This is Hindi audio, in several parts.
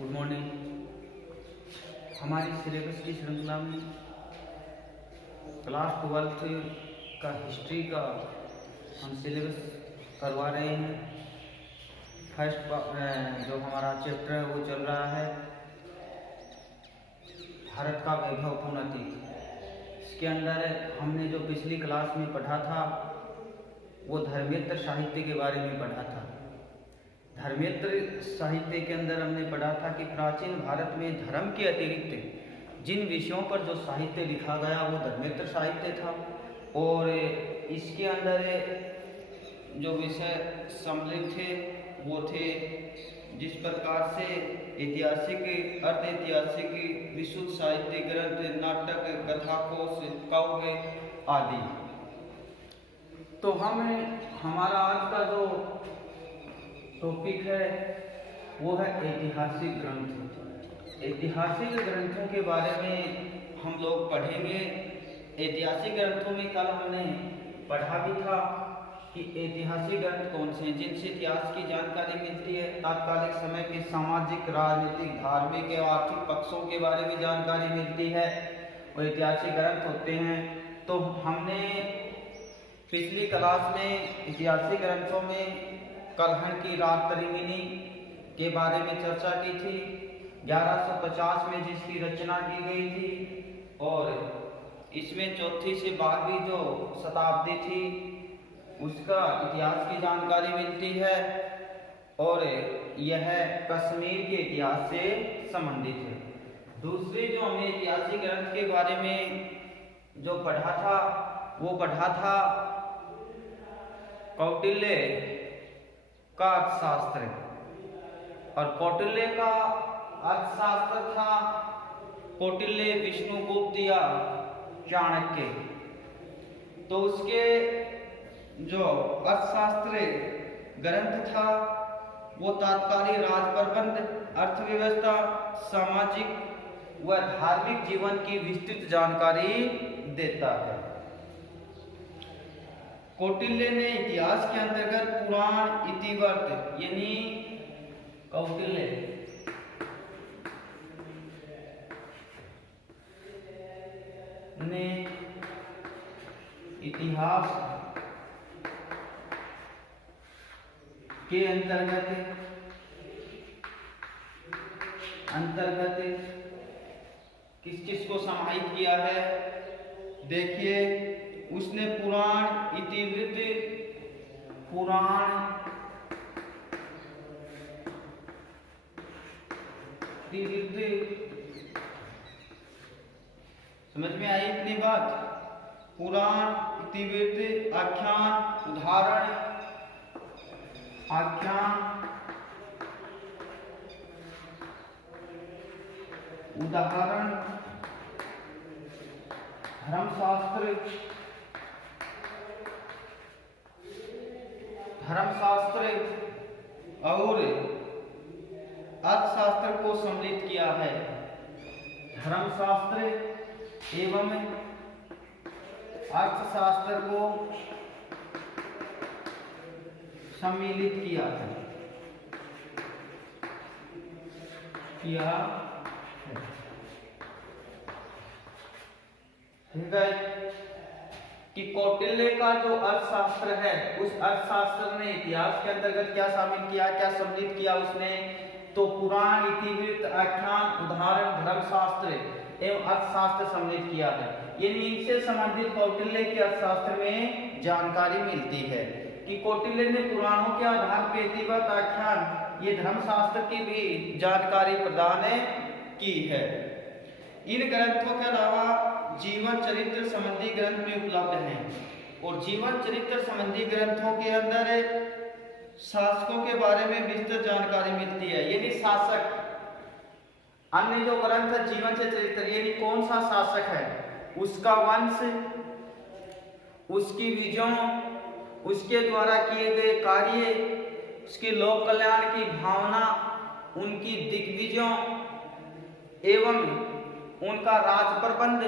Good morning. हमारी सिलेबस की श्रृंखला में क्लास 12th का हिस्ट्री का हम सिलेबस करवा रहे हैं। फर्स्ट जो हमारा चैप्टर है वो चल रहा है भारत का वैभवपूर्ण अतीत। इसके अंदर हमने जो पिछली क्लास में पढ़ा था वो धर्मेंद्र साहित्य के बारे में पढ़ा था। धर्मेंद्र साहित्य के अंदर हमने पढ़ा था कि प्राचीन भारत में धर्म के अतिरिक्त जिन विषयों पर जो साहित्य लिखा गया वो धर्मेंद्र साहित्य था। और इसके अंदर जो विषय सम्मिलित थे वो थे जिस प्रकार से ऐतिहासिक, अर्ध ऐतिहासिक, विशुद्ध साहित्य ग्रंथ, नाटक, कथा कोश, काव्य आदि। तो हमारा आज का जो टॉपिक है वो है ऐतिहासिक ग्रंथ। ऐतिहासिक ग्रंथों के बारे में हम लोग पढ़ेंगे। ऐतिहासिक ग्रंथों में कल हमने पढ़ा भी था कि ऐतिहासिक ग्रंथ कौन से हैं जिनसे इतिहास की जानकारी मिलती है, तात्कालिक समय के सामाजिक, राजनीतिक, धार्मिक या आर्थिक पक्षों के बारे में जानकारी मिलती है, वो ऐतिहासिक ग्रंथ होते हैं। तो हमने पिछली क्लास में ऐतिहासिक ग्रंथों में कलहण की राग तरिंगिनी के बारे में चर्चा की थी, 1150 में जिसकी रचना की गई थी। और इसमें चौथी से 12वीं जो शताब्दी थी उसका इतिहास की जानकारी मिलती है और यह कश्मीर के इतिहास से संबंधित है। दूसरी जो हमने ऐतिहासिक ग्रंथ के बारे में जो पढ़ा था वो पढ़ा था कौटिल्य का अर्थशास्त्र। और कौटिल्य का अर्थशास्त्र था कौटिल्य, विष्णुगुप्त या चाणक्य। तो उसके जो अर्थशास्त्र ग्रंथ था वो तात्कालिक राज प्रबंध, अर्थव्यवस्था, सामाजिक व धार्मिक जीवन की विस्तृत जानकारी देता है। कौटिल्य ने इतिहास के अंतर्गत पुराण, इतिवृत्त यानी कौटिल्य ने इतिहास के अंतर्गत किस किस को समाहित किया है। देखिए, उसने पुराण, इतिवृत्त, समझ में आई इतनी बात? पुराण, इतिवृत्त, आख्यान, उदाहरण, धर्मशास्त्र और अर्थशास्त्र को सम्मिलित किया है। धर्मशास्त्र एवं अर्थशास्त्र को सम्मिलित किया है ठीक है कि कौटिल्य का जो अर्थशास्त्र है उस अर्थशास्त्र ने इतिहास के अंतर्गत क्या शामिल किया, क्या सम्मिलित किया उसने? तो पुराण, इतिवृत्त, आख्यान, उदाहरण, धर्मशास्त्र एवं अर्थशास्त्र सम्मिलित किया है। यानी इनसे संबंधित कौटिल्य के अर्थशास्त्र में जानकारी मिलती है कि कौटिल्य ने पुराणों के आधार पर इतिवृत्त, आख्यान, ये धर्मशास्त्र की भी जानकारी प्रदान की है। इन ग्रंथों के अलावा जीवन चरित्र संबंधी ग्रंथ भी उपलब्ध हैं। और जीवन चरित्र संबंधी ग्रंथों के अंदर शासकों के बारे में विस्तृत जानकारी मिलती है। यानी शासक, अन्य जो ग्रंथ है जीवन से चरित्र, यानी कौन सा शासक है, उसका वंश, उसकी विजयों, उसके द्वारा किए गए कार्य, उसके लोक कल्याण की भावना, उनकी दिग्विजयों एवं उनका राज प्रबंध,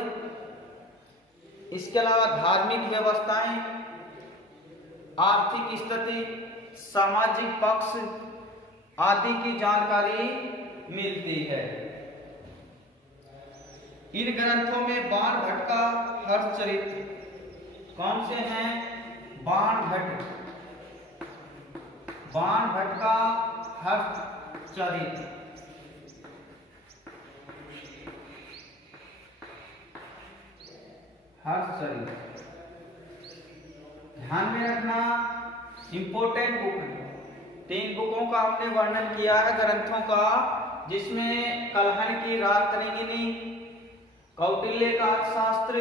इसके अलावा धार्मिक व्यवस्थाएं, आर्थिक स्थिति, सामाजिक पक्ष आदि की जानकारी मिलती है। इन ग्रंथों में बाणभट्ट का हर्षचरित कौन से हैं? बाणभट्ट का हर्षचरित, ध्यान में रखना, इंपोर्टेंट बुक है। 3 बुकों का हमने वर्णन किया है ग्रंथों का, जिसमें कलहण की राजतरंगिणी, कौटिल्य का अर्थशास्त्र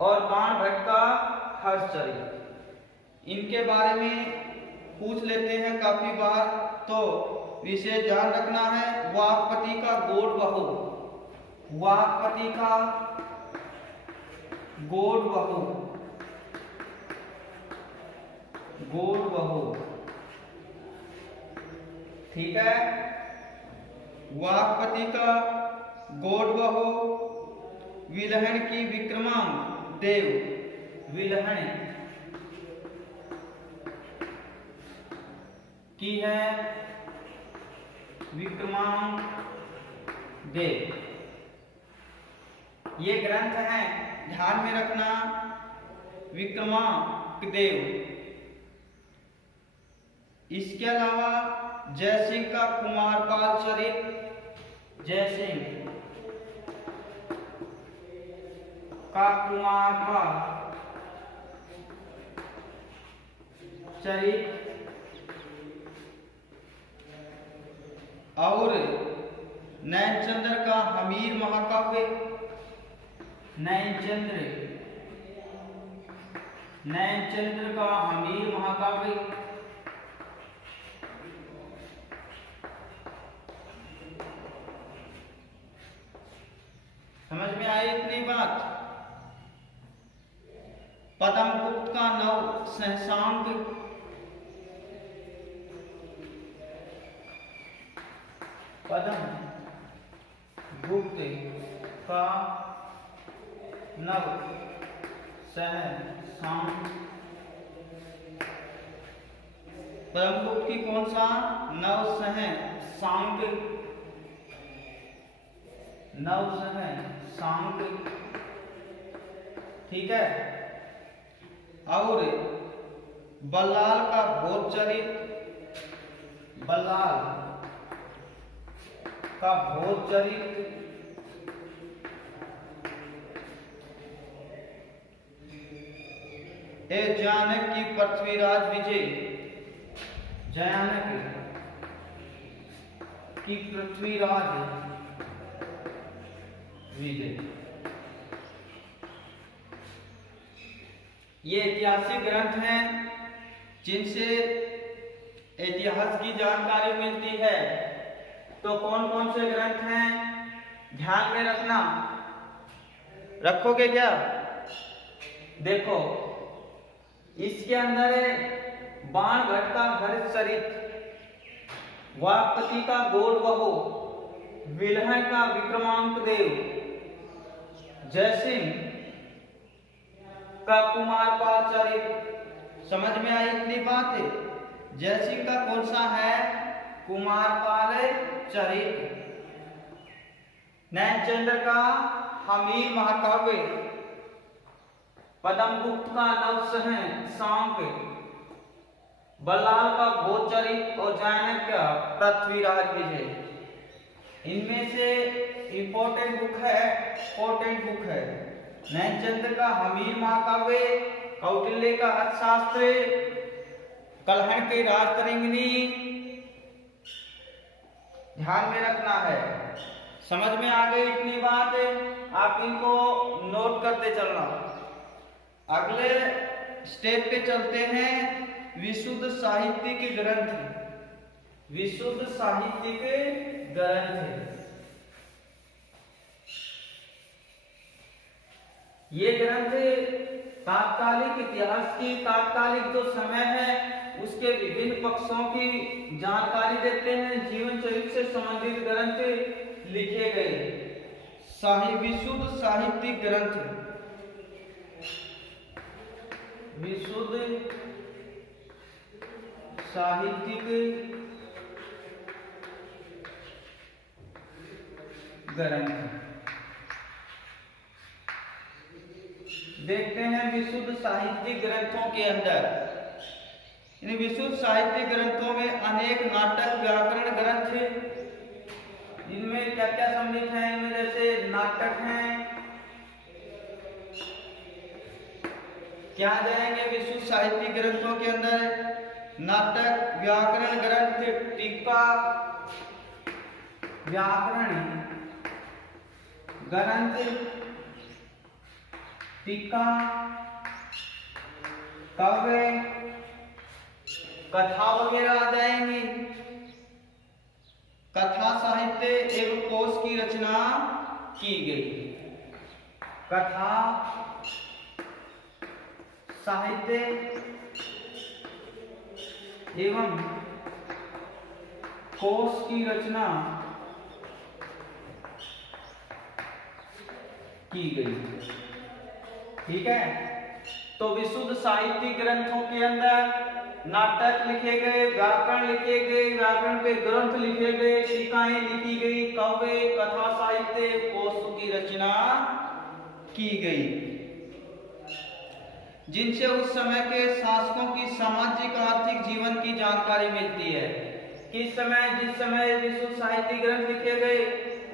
और बाणभट्ट का हर्षचरित। इनके बारे में पूछ लेते हैं काफी बार, तो विशेष ध्यान रखना है। वाक्पति का गोड बहु, वाक्पति का गोड बहु, गोड बहु, ठीक है। वाक्पति का गोड बहु, विलहण की विक्रमांक देव, विलहण की है विक्रमांक देव। ये ग्रंथ हैं, ध्यान में रखना, विक्रमांक देव। इसके अलावा जयसिंह का कुमारपाल चरित, जयसिंह का कुमारपाल चरित और नैनचंद्र का हमीर महाकाव्य, नैनचंद्र का हमीर महाकाव्य। समझ में आई इतनी बात? पद्मगुप्त का नव सहसांग, पद्मगुप्त का नव सहसांग, पद्मगुप्त की कौन सा? नव सहसांग, नव सहसांग, ठीक है। और बल्लाल का भोजचरित, बल्लाल का भोजचरित, जानक की पृथ्वीराज विजय, जानक की पृथ्वीराज विजय। ये ऐतिहासिक ग्रंथ हैं जिनसे इतिहास की जानकारी मिलती है। तो कौन कौन से ग्रंथ हैं, ध्यान में रखना। रखोगे क्या? देखो, इसके अंदर है बाणभट्ट का हर्षचरित, वाक्पति का गोड बहु, विलहण का विक्रमांक देव, जयसिंह का कुमारपाल चरित। समझ में आई इतनी बात है? जयसिंह का कौन सा है? कुमारपाल चरित। नैनचंद्र का हमीर महाकाव्य, पद्मगुप्त का नव सहसांग, बल्लाल का भोजचरित और जानक का पृथ्वीराज विजय। इनमें से इंपॉर्टेंट बुक है नैनचंद्र का हमीर महाकाव्य, कौटिल्य का अर्थशास्त्र, कलहण की राजतरंगिणी। ध्यान में रखना है। समझ में आ गई इतनी बात? आप इनको नोट करते चलना। अगले स्टेप पे चलते हैं, विशुद्ध साहित्यिक ग्रंथ, विशुद्ध साहित्यिक ग्रंथ। ये ग्रंथ तात्कालिक इतिहास की, तात्कालिक जो समय है उसके विभिन्न पक्षों की जानकारी देते हैं। जीवन चरित्र से संबंधित ग्रंथ लिखे गए। विशुद्ध साहित्यिक ग्रंथ, विशुद्ध साहित्यिक ग्रंथ। देखते हैं विशुद्ध साहित्यिक ग्रंथों के अंदर, इन विशुद्ध साहित्यिक ग्रंथों में अनेक नाटक व्याकरण ग्रंथ हैं। इनमें क्या क्या सम्मिलित है? इनमें जैसे नाटक हैं, क्या जाएंगे विशुद्ध साहित्यिक ग्रंथों के अंदर? नाटक, व्याकरण ग्रंथ, टीका, व्याकरण ग्रंथ, टीका, काव्य, कथा वगैरह आ जाएंगी। कथा साहित्य एवं कोश की रचना की गई। कथा साहित्य एवं कोश की रचना की गई। ठीक है, तो विशुद्ध साहित्यिक ग्रंथों के अंदर नाटक लिखे गए, व्याकरण लिखे गए, व्याकरण के ग्रंथ लिखे गए, टीकाएं लिखी गई, काव्य, कथा साहित्य, कोश की रचना की गई, जिनसे उस समय के शासकों की सामाजिक आर्थिक जीवन की जानकारी मिलती है। किस समय, जिस समय विशुद्ध साहित्यिक ग्रंथ लिखे गए,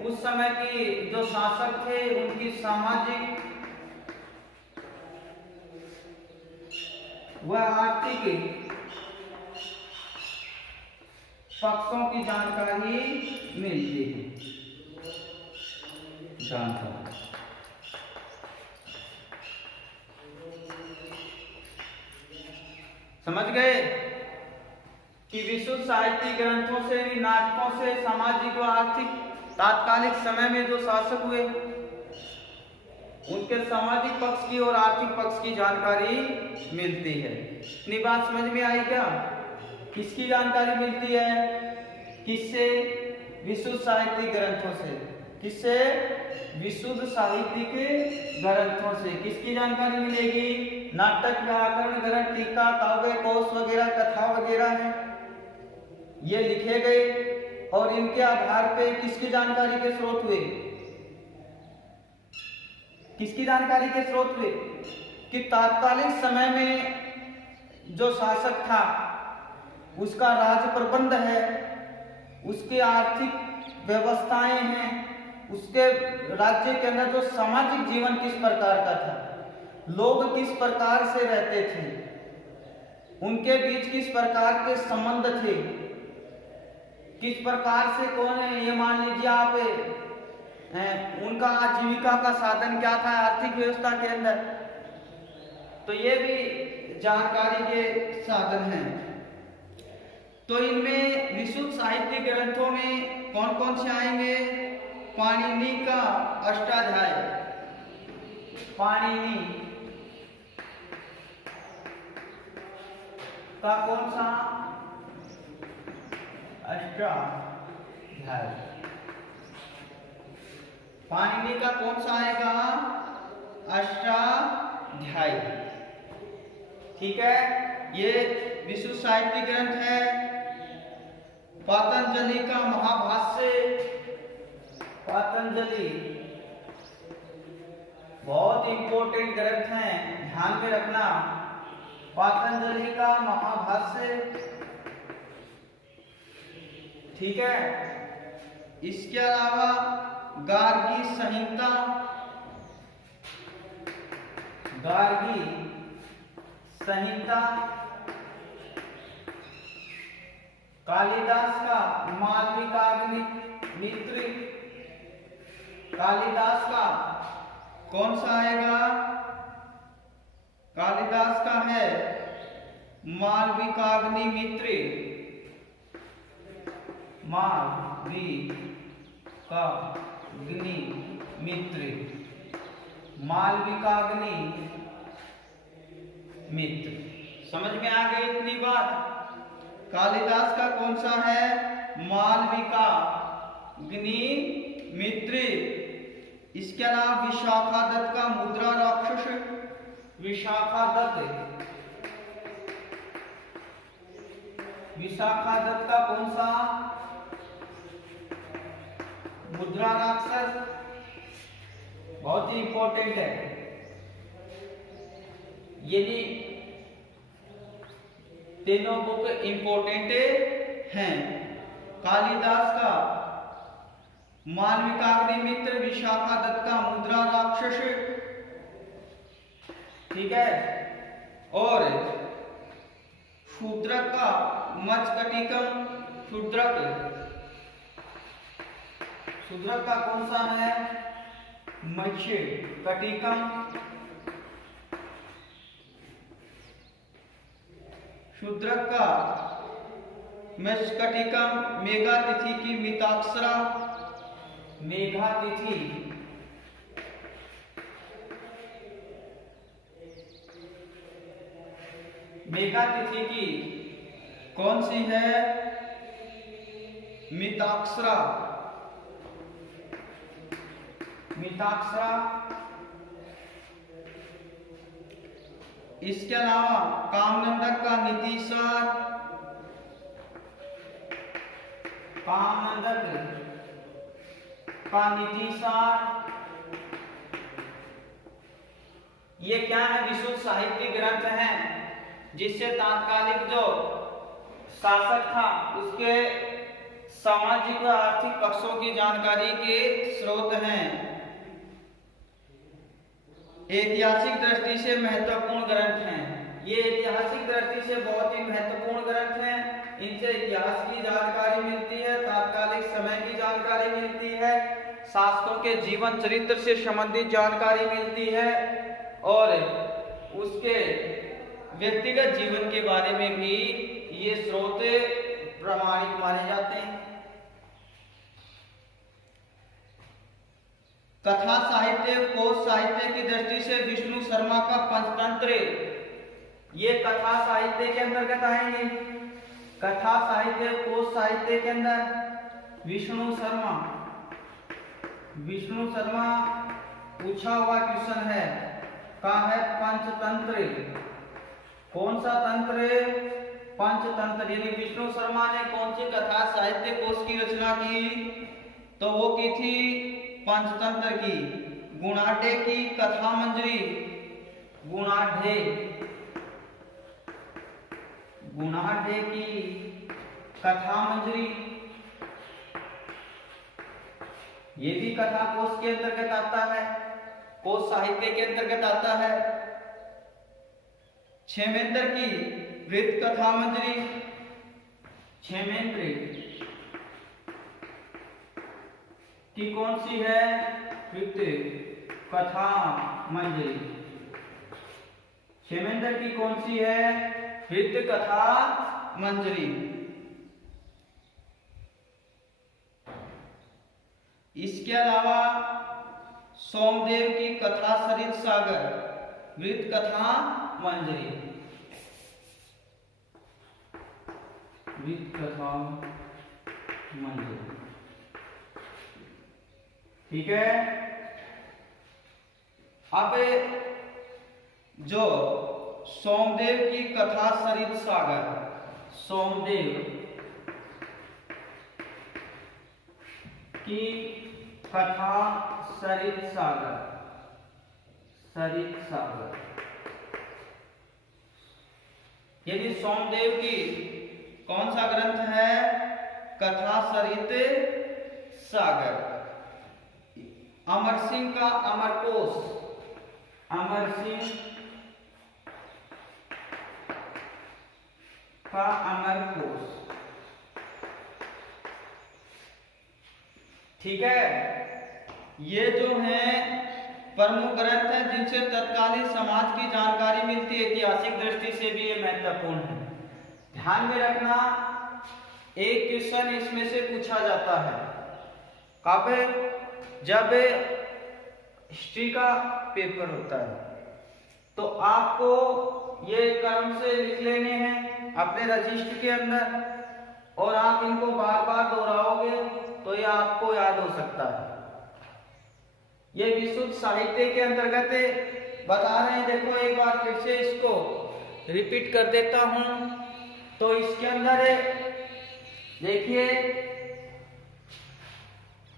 उस समय की जो शासक थे उनकी सामाजिक व आर्थिक पक्षों की जानकारी मिलती है। जानकारी समझ गए कि विशुद्ध साहित्यिक ग्रंथों से, नाटकों से सामाजिक व आर्थिक तात्कालिक समय में जो शासक हुए उनके सामाजिक पक्ष की और आर्थिक पक्ष की जानकारी मिलती है। इतनी बात समझ में आई क्या? किसकी जानकारी मिलती है? किससे? विशुद्ध साहित्यिक ग्रंथों से। किससे? विशुद्ध साहित्यिक ग्रंथों से। किसकी जानकारी मिलेगी? नाटक, व्याकरण ग्रंथ, टीका, काव्य, कोश वगैरह, कथा वगैरह है, ये लिखे गए और इनके आधार पे किसकी जानकारी के स्रोत हुए? किसकी जानकारी के स्रोत हुए? कि तात्कालिक समय में जो शासक था उसका राज प्रबंध है, उसकी आर्थिक व्यवस्थाएं हैं, उसके राज्य के अंदर जो सामाजिक जीवन किस प्रकार का था, लोग किस प्रकार से रहते थे, उनके बीच किस प्रकार के संबंध थे, किस प्रकार से कौन है, ये मान लीजिए आप उनका आजीविका का साधन क्या था आर्थिक व्यवस्था के अंदर, तो ये भी जानकारी के साधन हैं। तो इनमें विशुद्ध साहित्यिक ग्रंथों में कौन कौन से आएंगे? पाणिनि का अष्टाध्याय, पाणिनि का कौन सा अष्टाध्याय? पाणिनि का कौन सा आएगा? अष्टाध्याय। ठीक है, ये विशुद्ध साहित्यिक ग्रंथ है। पतंजलि का महाभाष्य, पतंजलि बहुत इंपॉर्टेंट ग्रंथ है, ध्यान में रखना। पतंजलि का महाभाष्य, ठीक है। इसके अलावा गार्गी संहिता, गार्गी संहिता, कालिदास का मालविकाग्निमित्र, कालिदास का कौन सा आएगा? कालिदास का है मालविकाग्निमित्र, मालविकाग्निमित्र, मालविकाग्निमित्र। समझ में आ गई इतनी बात? कालिदास का कौन सा है? मालविकाग्निमित्र। इसके अलावा विशाखादत्त का मुद्रा राक्षस, विशाखादत्त, विशाखादत्त का कौन सा? मुद्रा राक्षस बहुत ही इंपॉर्टेंट है। यदि तीनों बुक इंपॉर्टेंट हैं। कालिदास का मालविकाग्निमित्र, विशाखा दत्त का मुद्रा राक्षस, ठीक है, और शूद्रक का मत्स्यकटिकम। शूद्रक का कौन सा है? मत्स्य कटिकम। शूद्रक का मत्स्यकटिकम। मेघातिथि की मिताक्षरा। मेघातिथि मेघातिथि की कौन सी है? मिताक्षरा। मिताक्षरा। इसके अलावा कामनंदक का नीतिसार। कामनंदक का नीतिसार। ये क्या है? विशुद्ध साहित्यिक ग्रंथ है जिससे तात्कालिक जो शासक था उसके सामाजिक व आर्थिक पक्षों की जानकारी के स्रोत हैं। ऐतिहासिक दृष्टि से महत्वपूर्ण ग्रंथ हैं। ये ऐतिहासिक दृष्टि से बहुत ही महत्वपूर्ण ग्रंथ हैं। इनसे इतिहास की जानकारी मिलती है, तात्कालिक समय की जानकारी मिलती है, शासकों के जीवन चरित्र से संबंधित जानकारी मिलती है और उसके व्यक्तिगत जीवन के बारे में भी ये स्रोत प्रामाणिक माने जाते हैं। कथा साहित्य, कोश साहित्य की दृष्टि से विष्णु शर्मा का पंचतंत्र, ये कथा साहित्य के अंतर्गत आएंगे। कथा साहित्य, कोश साहित्य के अंदर विष्णु शर्मा पूछा हुआ क्वेश्चन है, कहा है पंचतंत्र। कौन सा तंत्र? पंचतंत्र। यानी विष्णु शर्मा ने कौन सी कथा साहित्य कोश की रचना की? तो वो की थी पंचतंत्र की। गुणाढ़े की कथा मंजरी। गुणाढ़े की कथा मंजरी, ये भी कथा कोश के अंतर्गत आता है, कोश साहित्य के अंतर्गत आता है। क्षेमेंद्र की वृत्त कथा मंजरी। क्षेमेंद्र की कौन सी है? वृत्त कथा मंजरी। क्षेमेंद्र की कौन सी है? वृत्त कथा मंजरी। इसके अलावा सोमदेव की कथा सरित सागर, वृत्त कथा मंजरी। वृत्त कथा मंजरी, ठीक है। अब जो सोमदेव की कथा सरित सागर, सोमदेव की कथा सरित सागर, यदि सोमदेव की कौन सा ग्रंथ है? कथा सरित सागर। अमर सिंह का अमरकोश, अमर सिंह का अमरकोश, ठीक है। ये जो है प्रमुख ग्रंथ है जिनसे तत्कालीन समाज की जानकारी मिलती है। ऐतिहासिक दृष्टि से भी ये महत्वपूर्ण है। ध्यान में रखना, एक क्वेश्चन इसमें से पूछा जाता है। कब? जब हिस्ट्री का पेपर होता है तो आपको ये क्रम से लिख लेने हैं अपने रजिस्टर के अंदर और आप इनको बार बार दोहराओगे तो ये आपको याद हो सकता है। ये विशुद्ध साहित्य के अंतर्गत बता रहे हैं। देखो एक बार फिर से इसको रिपीट कर देता हूं। तो इसके अंदर देखिए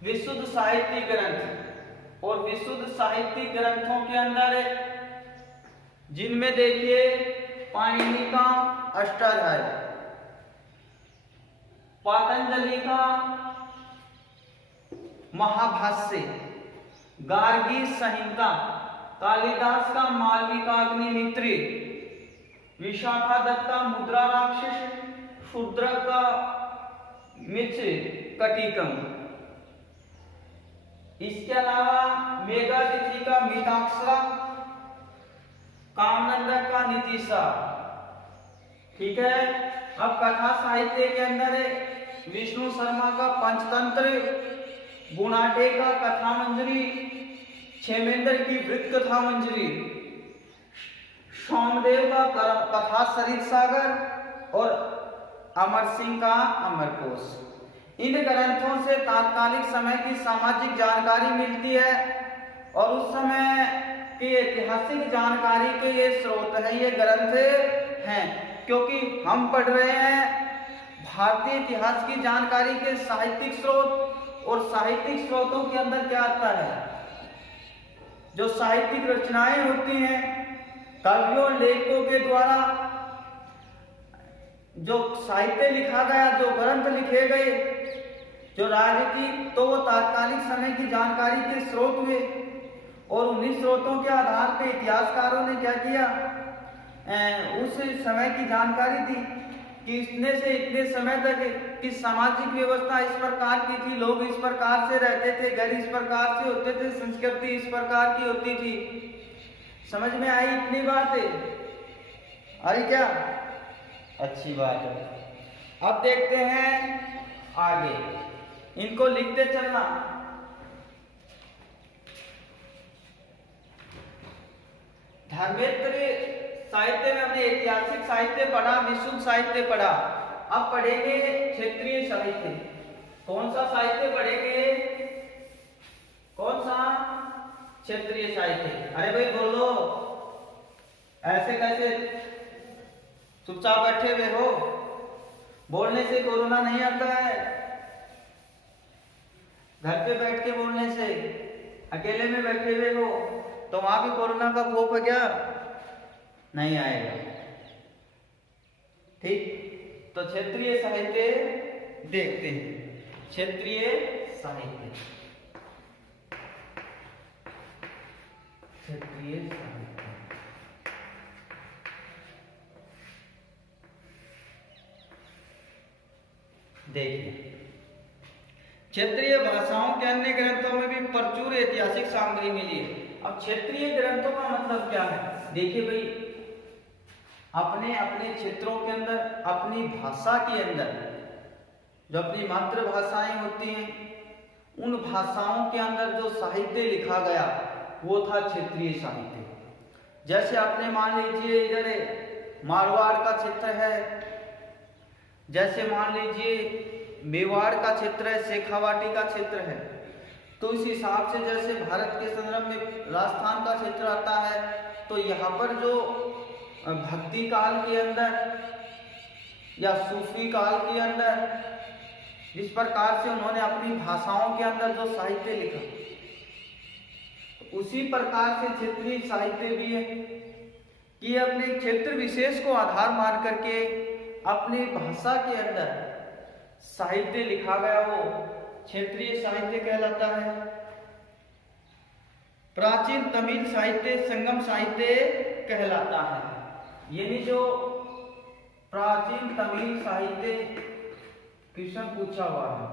विशुद्ध साहित्यिक ग्रंथ, और विशुद्ध साहित्यिक ग्रंथों के अंदर जिनमें देखिए पाणिनि का अष्टाध्याय, पतंजलि का महाभाष्य, गार्गी संहिता, कालिदास का मालविकाग्निमित्री, विशाखा दत्ता मुद्रा राक्षस, शूद्र का मित्र कटिकम, इसके अलावा मेघातिथि का मिताक्षरा, कामनंदक का नीतिशा। ठीक है। अब कथा साहित्य के अंदर विष्णु शर्मा का पंचतंत्र, गुणाटे का कथा मंजरी, क्षेमेंद्र की वृत्त कथा मंजरी, सोमदेव का कथा सरित सागर और अमर सिंह का अमरकोश। इन ग्रंथों से तात्कालिक समय की सामाजिक जानकारी मिलती है और उस समय की ऐतिहासिक जानकारी के ये स्रोत है, ये ग्रंथ हैं। क्योंकि हम पढ़ रहे हैं भारतीय इतिहास की जानकारी के साहित्यिक स्रोत, और साहित्यिक स्रोतों के अंदर क्या आता है, जो साहित्यिक रचनाएं होती हैं कवियों लेखकों के द्वारा जो साहित्य लिखा गया, जो ग्रंथ लिखे गए, जो राजनीति, तो वो तात्कालिक समय की जानकारी के स्रोत हुए, और उन्हीं स्रोतों के आधार पर इतिहासकारों ने क्या किया, उस समय की जानकारी दी कि इतने से इतने समय तक की सामाजिक व्यवस्था इस प्रकार की थी, लोग इस प्रकार से रहते थे, घर इस प्रकार से होते थे, संस्कृति इस प्रकार की होती थी। समझ में आई इतनी बातें? आई क्या? अच्छी बात है। अब देखते हैं आगे, इनको लिखते चलना। धर्मेंद्र साहित्य में हमने ऐतिहासिक साहित्य पढ़ा, विशुद्ध साहित्य पढ़ा। अब पढ़ेंगे क्षेत्रीय साहित्य। कौन सा साहित्य पढ़ेंगे? कौन सा? क्षेत्रीय साहित्य। अरे भाई बोलो, ऐसे कैसे चुपचाप बैठे हुए हो? बोलने से कोरोना नहीं आता है, घर पे बैठ के बोलने से। अकेले में बैठे हुए हो तो वहां भी कोरोना का खौफ है क्या? नहीं आएगा। ठीक, तो क्षेत्रीय साहित्य देखते हैं। क्षेत्रीय साहित्य, क्षेत्रीय साहित्य देखिए, क्षेत्रीय भाषाओं के अन्य ग्रंथों में भी प्रचुर ऐतिहासिक सामग्री मिली है। अब क्षेत्रीय ग्रंथों का मतलब क्या है? देखिए भाई, अपने अपने क्षेत्रों के अंदर, अपनी भाषा के अंदर जो अपनी मातृभाषाएं होती हैं, उन भाषाओं के अंदर जो साहित्य लिखा गया वो था क्षेत्रीय साहित्य। जैसे आपने मान लीजिए इधर मारवाड़ का क्षेत्र है, जैसे मान लीजिए मेवाड़ का क्षेत्र है, शेखावाटी का क्षेत्र है, तो इस हिसाब से जैसे भारत के संदर्भ में राजस्थान का क्षेत्र आता है, तो यहाँ पर जो भक्ति काल के अंदर या सूफी काल के अंदर जिस प्रकार से उन्होंने अपनी भाषाओं के अंदर जो साहित्य लिखा, उसी प्रकार से क्षेत्रीय साहित्य भी है कि अपने क्षेत्र विशेष को आधार मान करके अपनी भाषा के अंदर साहित्य लिखा गया हो क्षेत्रीय साहित्य कहलाता है। प्राचीन तमिल साहित्य संगम साहित्य कहलाता है। यानी जो प्राचीन तमिल साहित्य, क्वेश्चन पूछा हुआ है,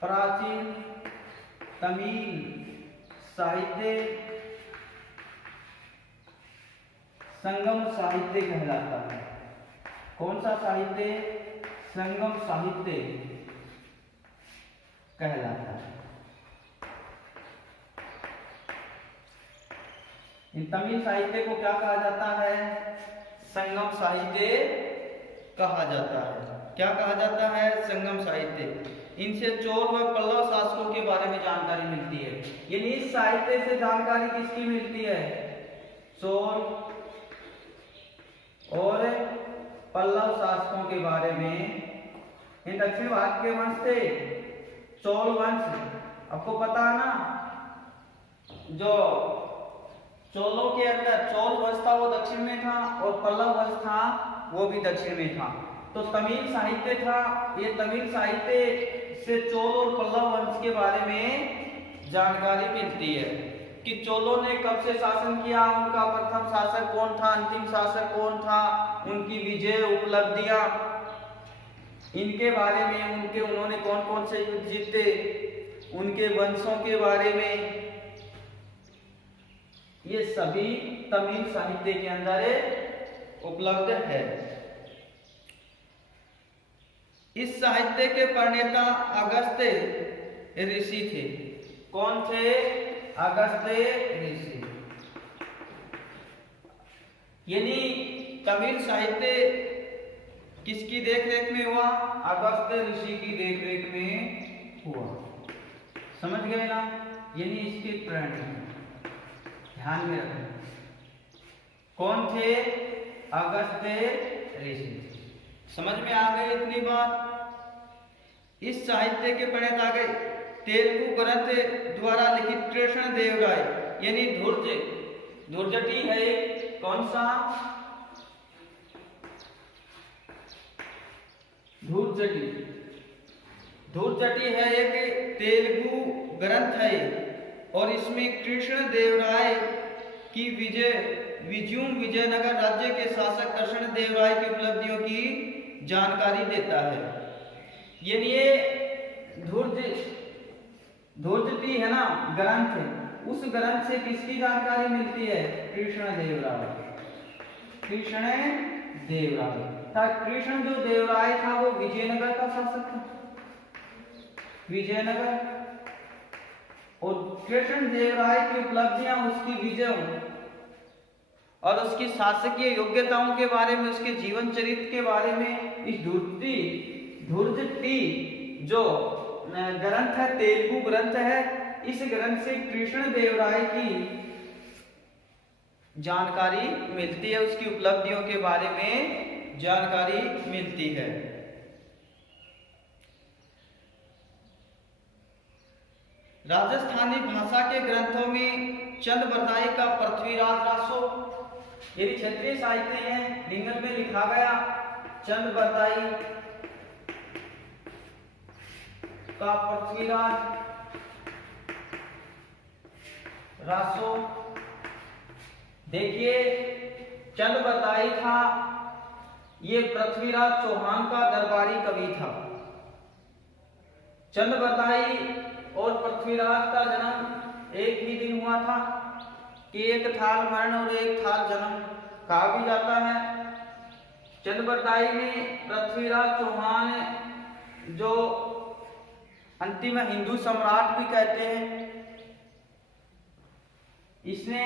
प्राचीन तमिल साहित्य संगम साहित्य कहलाता है। कौन सा साहित्य? संगम साहित्य कहलाता है। इन तमिल साहित्य को क्या कहा जाता है? संगम साहित्य कहा जाता है। क्या कहा जाता है? संगम साहित्य। इनसे चोल व पल्लव शासकों के बारे में जानकारी मिलती है। यानी इस साहित्य से जानकारी किसकी मिलती है? चोल और पल्लव शासकों के बारे में। इन दक्षिण भारत के वंश थे चोल वंश, आपको पता है ना, जो चोलों के अंदर चोल वंश था वो दक्षिण में था और पल्लव वंश था वो भी दक्षिण में था। तो तमिल साहित्य था, ये तमिल साहित्य से चोल और पल्लव वंश के बारे में जानकारी मिलती है कि चोलों ने कब से शासन किया, उनका प्रथम शासक कौन था, अंतिम शासक कौन था, उनकी विजय उपलब्धियां, इनके बारे में, उन्होंने कौन कौन से युद्ध जीते, उनके वंशों के बारे में, ये सभी तमिल साहित्य के अंदर उपलब्ध है। इस साहित्य के प्रणेता अगस्त्य ऋषि थे। कौन थे? अगस्त्य ऋषि। यानी तमिल साहित्य किसकी देखरेख में हुआ? अगस्त्य ऋषि की देखरेख में हुआ। समझ गए ना? यानी इसके प्रणेता ध्यान में रखें कौन थे? अगस्त्य ऋषि। समझ में आ गई इतनी बात। इस साहित्य के प्रणेता गए तेलुगु ग्रंथ द्वारा लिखित कृष्ण देव राय यानी धुर्जटी है। कौन सा? धुर्जटी है एक तेलुगु ग्रंथ है और इसमें कृष्ण देव राय की विजयनगर राज्य के शासक कृष्ण देव राय की उपलब्धियों की जानकारी देता है। यानी ये धुर्जटी है ना ग्रंथ, उस ग्रंथ से किसकी जानकारी मिलती है? कृष्ण देव राय। कृष्ण जो देव राय था वो विजयनगर का शासक था, विजयनगर। और कृष्ण देव राय की उपलब्धियां, उसकी विजय और उसकी शासकीय योग्यताओं के बारे में, उसके जीवन चरित्र के बारे में इस धुर्जटी जो ग्रंथ है, तेलुगु ग्रंथ है, इस ग्रंथ से कृष्ण देव राय की जानकारी मिलती है, उसकी उपलब्धियों के बारे में जानकारी मिलती है। राजस्थानी भाषा के ग्रंथों में चंद बरदाई का पृथ्वीराज रासो, यदि क्षेत्रीय साहित्य है, लिंगन में लिखा गया चंद बरदाई का पृथ्वीराज रासो। देखिए चंद बरदाई था, ये पृथ्वीराज चौहान का दरबारी कवि था। चंद बरदाई और पृथ्वीराज का जन्म एक ही दिन हुआ था कि एक थाल मरण और एक थाल जन्म कहा भी जाता है। चंद बरदाई में पृथ्वीराज चौहान जो अंतिम हिंदू सम्राट भी कहते हैं, इसने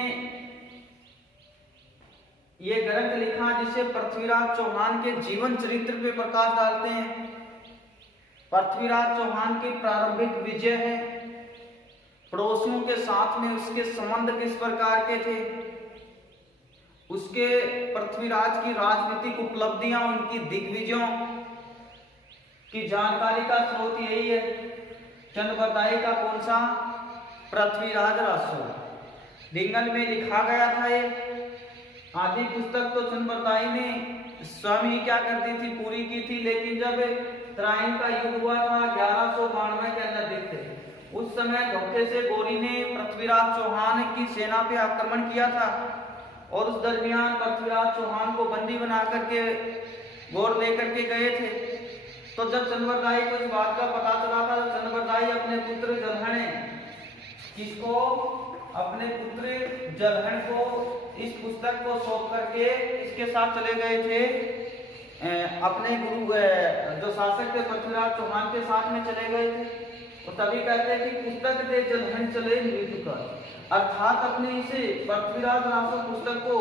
ये ग्रंथ लिखा जिसे पृथ्वीराज चौहान के जीवन चरित्र पे प्रकाश डालते हैं। पृथ्वीराज चौहान की प्रारंभिक विजय है, पड़ोसियों के साथ में उसके संबंध किस प्रकार के थे, उसके पृथ्वीराज की राजनीतिक उपलब्धियां, उनकी दिग्विजयों की जानकारी का स्रोत यही है। चंद बरदाई का कौन सा? पृथ्वीराज रासो। लिंगन में लिखा गया था ये आदि पुस्तक तो चंद बरदाई ने स्वयं ही क्या करती थी, पूरी की थी। लेकिन जब तराइन का युद्ध हुआ था 1192 के अंदर देखते, उस समय धोखे से गोरी ने पृथ्वीराज चौहान की सेना पे आक्रमण किया था और उस दरमियान पृथ्वीराज चौहान को बंदी बना करके गौर लेकर के गए थे। तो जब चंद बरदाई को इस बात का पता चला था, तो चंद बरदाई अपने पुत्र जलहण, किसको? अपने पुत्र जलहण को इस पुस्तक को सौंप करके इसके साथ चले गए थे अपने गुरु जो शासक थे पृथ्वीराज चौहान के साथ में चले गए थे। तो तभी कहते हैं कि पुस्तक दे जलहण चले मृत्यु कर, अर्थात अपने इसे पृथ्वीराज रासो पुस्तक को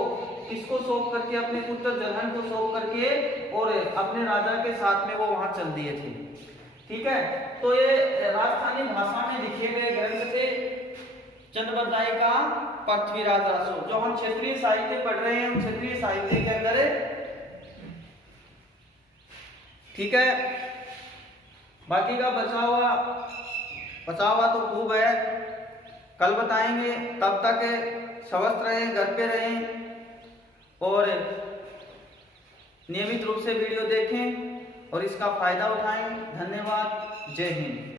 किसको सौंप करके, अपने पुत्र जलहण को सौंप करके और अपने राजा के साथ में वो वहां चल दिए थे। ठीक है, तो ये राजस्थानी भाषा में लिखे गए ग्रंथ थे चंद बरदाई का पृथ्वीराज रासो। जो हम क्षेत्रीय साहित्य पढ़ रहे हैं, क्षेत्रीय साहित्य के अंदर, ठीक है, बाकी का बचा हुआ बचा हुआ तो खूब है, कल बताएंगे। तब तक स्वस्थ रहें, घर पे रहें और नियमित रूप से वीडियो देखें और इसका फायदा उठाएं। धन्यवाद। जय हिंद।